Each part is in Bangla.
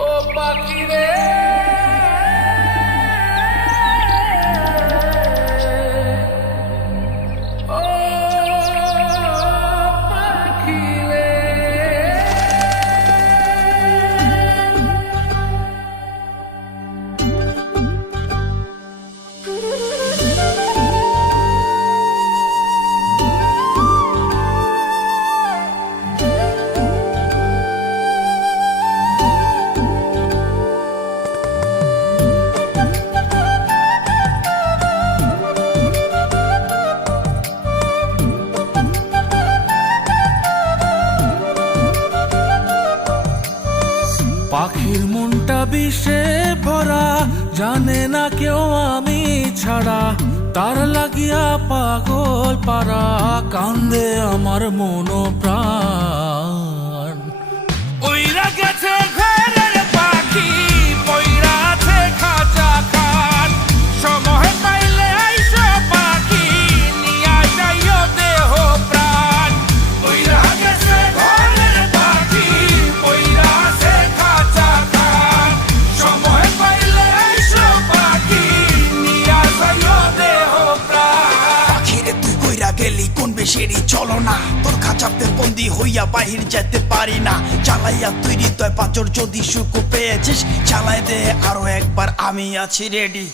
ও পাখি রে ও পাখি রে পাখির মনটা বিষে ভরা, জানে না কেউ আমি ছাড়া, তার লাগিয়া পাগল পারা, কান্দে আমার মন প্রাণ। ওইরা গেছে ঘরের পাখি, পইরা আছে খাঁচা খান, সময় পাইলে আইসো পাখি, নিয়া যাইও দেহ প্রাণ। ওইরা গেছে ঘরের পাখি, পইরা আছে খাঁচা খান, সময় পাইলে আইসো পাখি, নিয়া যাইও দেহ প্রাণ। পাখিরে তুই কইরা গেলি কোন বেশেরই চলো না, তোর খাঁচাতে বন্দি হইয়া বাহির যেতে পারি না। চালাইয়া তুই হৃদয় পাচর, যদি সুখ পেয়েছিস চালাই দে আরো একবার, আমি আছি রেডি।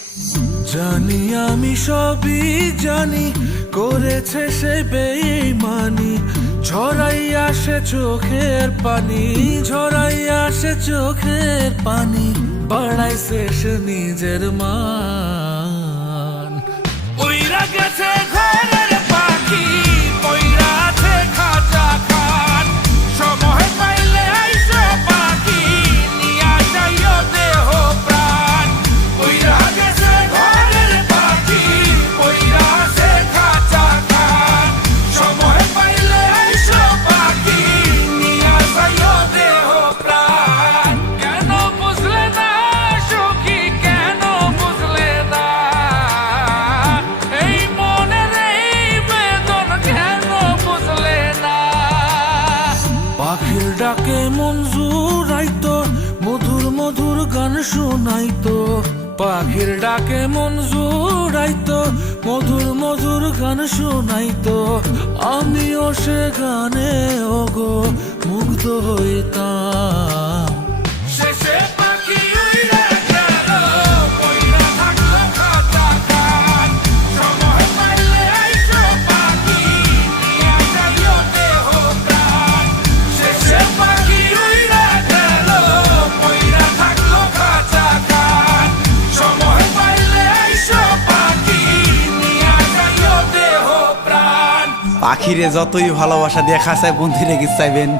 জানি আমি সবই জানি, করেছে সে বেঈমানি, ঝরাইয়া সে চোখের পানি, ঝরাইয়া সে চোখের পানি, বাড়াইছে সে নিজের মান। ওইরা গেছে ঘরের পাখি, পইরা আছে খাঁচা খান, সময় পাইলে আইসো পাখি, নিয়া যাইও দেহ প্রাণ। ওইরা গেছে ঘরের পাখি, পইরা আছে খাঁচা খান, সময় পাইলে আইসো পাখি, নিয়া যাইও দেহ প্রাণ। কেন বুঝলে না সখী, কেন বুঝলে না এই মনের এই বেদন, কেন বুঝলে না? পাখির ডাকে মন জুড়াইতো, মধুর মধুর গান শোনাইতো, পাখির ডাকে মন জুড়াইতো, মধুর মধুর গান শোনাইতো, আমিও সে গানে ওগো মুগ্ধ হইতাম। শেষে পাখি উইড়া গেল, পইড়া থাকলো খাঁচা খান, সময় পাইলে আইসো পাখি, নিয়া যাইও দেহ প্রাণ। শেষে পাখি উইড়া গেল, পইড়া থাকলো খাঁচা খান, সময় পাইলে আইসো পাখি, নিয়া যাইও দেহ প্রাণ। পাখিরে যতই ভালোবাসা দিয়ে খাঁচায় বন্দি রেখে চাইবেন,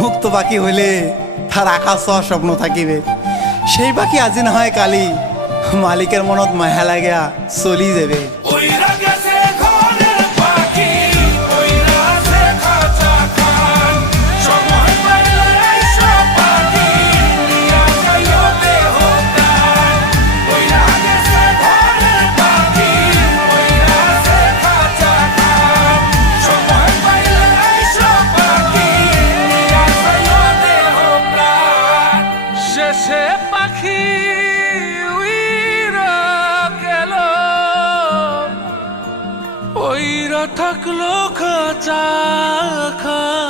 মুক্ত পাখি হইলে তার আকাশ হওয়ার স্বপ্ন থাকিবে। সেই পাখি আজি না হয় কালি, মালিকের মনত মায়া লাগিয়া চলি যাবে। ওইরা গেছে ঘরের পাখি, পইরা আছে খাঁচা খান, সময় পাইলে আইসো পাখি, নিয়া যাইও দেহ প্রাণ। ওইরা গেছে ঘরের পাখি, পইরা আছে খাঁচা খান, সময় পাইলে আইসো পাখি, নিয়া যাইও দেহ প্রাণ। শেষে পাখি উইরা গেল, পইরা থাকলো খাঁচা খান।